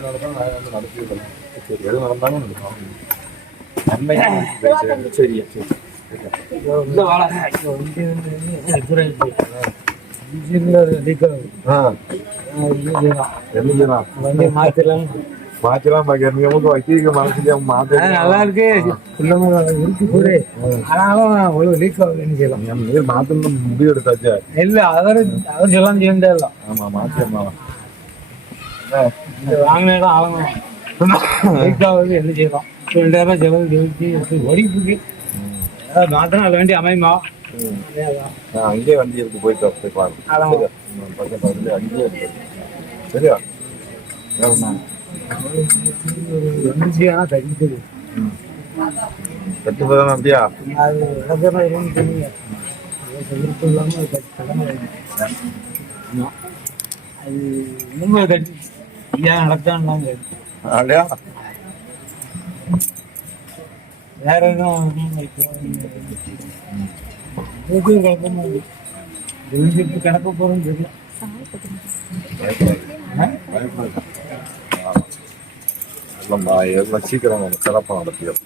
எது நடந்தாலும் நான் வந்து சரி எது நடந்தாலும் நடக்கும் நன்மை சரி சரியா சரி. இந்த வாழை செய்யலாம். செய்யலாம் மாத்திரலாம். மாற்றலாம் பாக்க நமக்கு மனசுல மாத்த நல்லா இருக்கு. இருக்கு கூட ஆனாலும் அவ்வளவு லீக் ஆகுதுன்னு செய்யலாம் மாத்தணும் முடிவு எடுத்தாச்சா? இல்ல அவர் அவர் சொல்லலாம் செய்யண்டே இல்லை ஆமா மாத்திரலாம். வாங்கின ஆகுது என்ன செய்யலாம்? ரெண்டாயிரம் செலவு ஜெயிச்சு ஒடிப்புக்கு மாத்திரம் அது வேண்டி அமையுமா? அங்கேயே வண்டி இருக்கு போயிட்டு போய் பாருங்க. அங்கேயே இருக்கு. சரியா? ம். கட்டுப்பதானே அப்படியா அது அது கட்டி ஐயா நடத்தான்னு அப்படியா வேற எதுவும் குழப்பமா இருக்கு கிடக்க போறோம்னு தெரியல சீக்கிரம் நம்ம சிறப்பா நடத்திடும்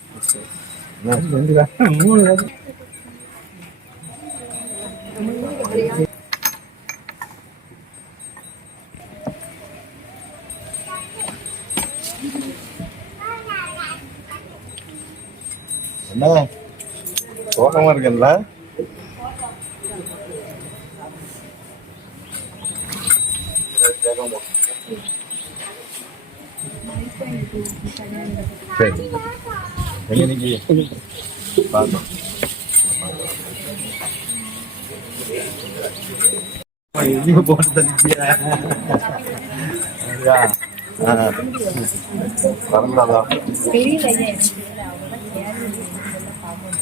ரெண்டு வேலை, மூணு என்ன சோகமா இருக்கேன்ல சரி எங்க இன்னைக்கு பார்க்கலாம் எங்கேயோ போட்டு தள்ளிட்டியா? சரியா? ஆ. வரலாதா? தெரியல ஐயா எனக்கு தெரியல அவ்வளோதான் கேள்வி இதெல்லாம் பார்க்கணும்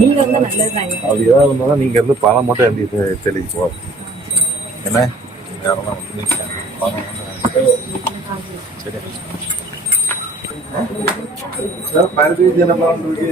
நீங்க வந்தா நல்லதுதான் ஐயா அப்படி ஏதாவது இருந்தாலும் நீங்க இருந்து பணம் மட்டும் எழுதி தெ- தெளிச்சு போ என்ன வேறெல்லாம் வந்து நீங்க பணம் மட்டும் வாங்கி. சரி பருத்தி என்ன பண்ணுறது